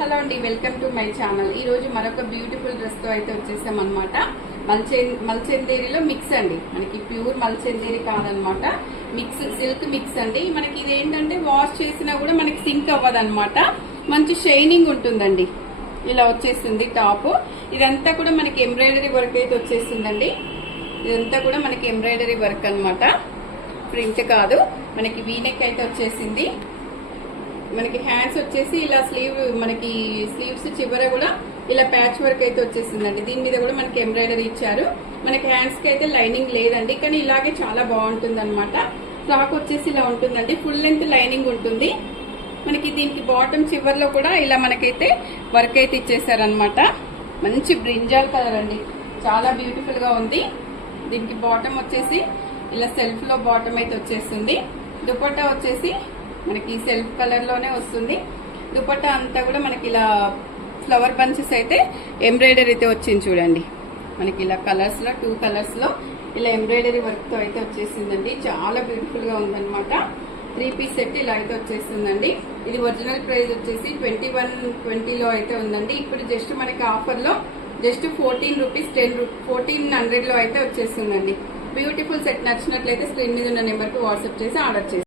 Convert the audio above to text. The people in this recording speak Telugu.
హలో అండి, వెల్కమ్ టు మై ఛానల్. ఈ రోజు మరొక బ్యూటిఫుల్ డ్రెస్ తో అయితే వచ్చేసాం అనమాట. మల్చందేరిలో మిక్స్ అండి, మనకి ప్యూర్ మల్చందేరి కాదనమాట, మిక్స్ సిల్క్ మిక్స్ అండి. మనకి ఇది ఏంటంటే వాష్ చేసినా కూడా మనకి సింక్ అవ్వదు అనమాట, మంచి షైనింగ్ ఉంటుందండి. ఇలా వచ్చేస్తుంది టాప్. ఇదంతా కూడా మనకి ఎంబ్రాయిడరీ వర్క్ అయితే వచ్చేస్తుందండి. ఇదంతా కూడా మనకి ఎంబ్రాయిడరీ వర్క్ అనమాట, ప్రింట్ కాదు. మనకి వీనెక్ అయితే వచ్చేసింది. మనకి హ్యాండ్స్ వచ్చేసి ఇలా మనకి స్లీవ్స్ చివర కూడా ఇలా ప్యాచ్ వర్క్ అయితే వచ్చేసిందండి. దీని మీద కూడా మనకి ఎంబ్రాయిడరీ ఇచ్చారు. మనకి హ్యాండ్స్ కి అయితే లైనింగ్ లేదండి, కానీ ఇలాగే చాలా బాగుంటుంది అనమాట. ఫ్రాక్ వచ్చేసి ఇలా ఉంటుందండి, ఫుల్ లెంత్ లైనింగ్ ఉంటుంది. మనకి దీనికి బాటమ్ చివర్లో కూడా ఇలా మనకైతే వర్క్ అయితే ఇచ్చేసారనమాట. మంచి బ్రింజాల్ కలర్ అండి, చాలా బ్యూటిఫుల్ గా ఉంది. దీనికి బాటమ్ వచ్చేసి ఇలా సెల్ఫ్ లో బాటమ్ అయితే వచ్చేస్తుంది. దుపట్టా వచ్చేసి మనకి సెల్ఫ్ కలర్ లోనే వస్తుంది. దుపట్టా అంతా కూడా మనకి ఇలా ఫ్లవర్ బంచెస్ అయితే ఎంబ్రాయిడరీ అయితే వచ్చింది చూడండి. మనకి ఇలా కలర్స్ లో 2 కలర్స్ లో ఇలా ఎంబ్రాయిడరీ వర్క్ తో అయితే వచ్చేసిందండి. చాలా బ్యూటిఫుల్ గా ఉందన్నమాట. 3 పీస్ సెట్ ఇలా అయితే వచ్చేస్తుందండి. ఇది ఒరిజినల్ ప్రైస్ వచ్చేసి 2120 అయితే ఉందండి. ఇప్పుడు జస్ట్ మనకి ఆఫర్ లో జస్ట్ 14 రూపీస్ 1400 లో అయితే వచ్చేస్తుందండి. బ్యూటిఫుల్ సెట్ నచ్చినట్లయితే స్క్రీన్ మీద ఉన్న నెంబర్ కి వాట్సాప్ చేసి ఆర్డర్ చేసి